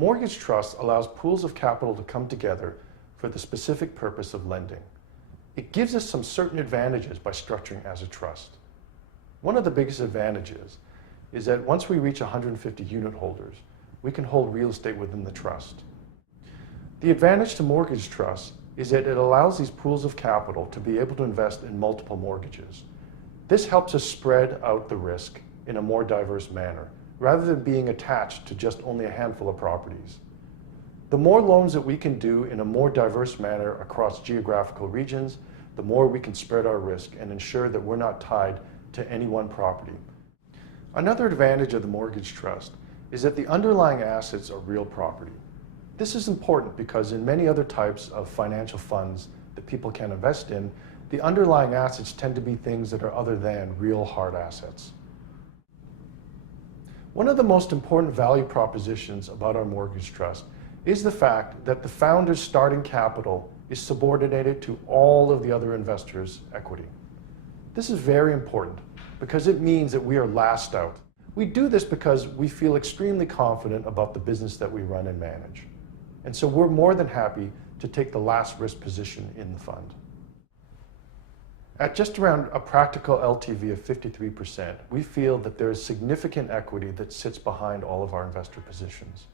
mortgage trust allows pools of capital to come together for the specific purpose of lending. It gives us some certain advantages by structuring as a trust. One of the biggest advantages is that once we reach 150 unit holders, we can hold real estate within the trust. The advantage to mortgage trust is that it allows these pools of capital to be able to invest in multiple mortgages. This helps us spread out the risk in a more diverse manner, rather than being attached to just only a handful of properties. The more loans that we can do in a more diverse manner across geographical regions, the more we can spread our risk and ensure that we're not tied to any one property. Another advantage of the mortgage trust is that the underlying assets are real property. This is important because in many other types of financial funds that people can invest in, the underlying assets tend to be things that are other than real hard assets. One of the most important value propositions about our mortgage trust is the fact that the founder's starting capital is subordinated to all of the other investors' equity. This is very important because it means that we are last out. We do this because we feel extremely confident about the business that we run and manage. And so we're more than happy to take the last risk position in the fund. At just around a practical LTV of 53%, we feel that there is significant equity that sits behind all of our investor positions.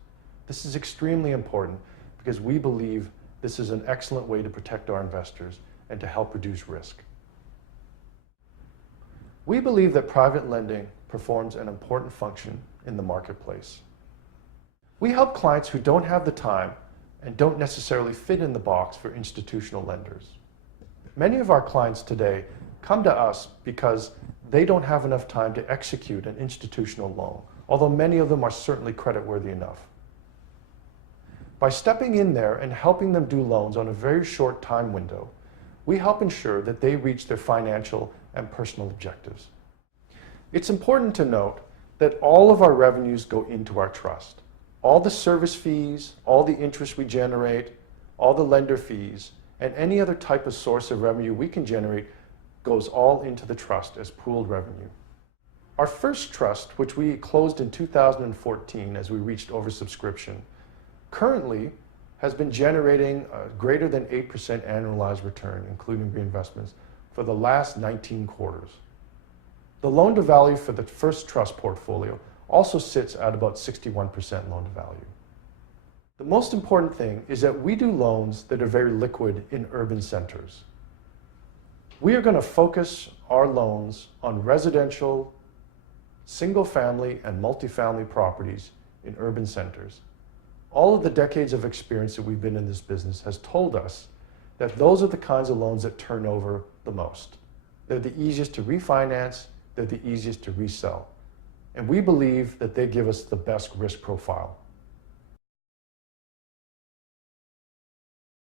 This is extremely important because we believe this is an excellent way to protect our investors and to help reduce risk. We believe that private lending performs an important function in the marketplace. We help clients who don't have the time and don't necessarily fit in the box for institutional lenders. Many of our clients today come to us because they don't have enough time to execute an institutional loan, although many of them are certainly creditworthy enough. By stepping in there and helping them do loans on a very short time window, we help ensure that they reach their financial and personal objectives. It's important to note that all of our revenues go into our trust. All the service fees, all the interest we generate, all the lender fees, and any other type of source of revenue we can generate goes all into the trust as pooled revenue. Our first trust, which we closed in 2014 as we reached oversubscription, currently has been generating a greater than 8% annualized return, including reinvestments, for the last 19 quarters. The loan-to-value for the first trust portfolio also sits at about 61% loan-to-value. The most important thing is that we do loans that are very liquid in urban centers. We are going to focus our loans on residential, single-family, and multifamily properties in urban centers. All of the decades of experience that we've been in this business has told us that those are the kinds of loans that turn over the most. They're the easiest to refinance, they're the easiest to resell. And we believe that they give us the best risk profile.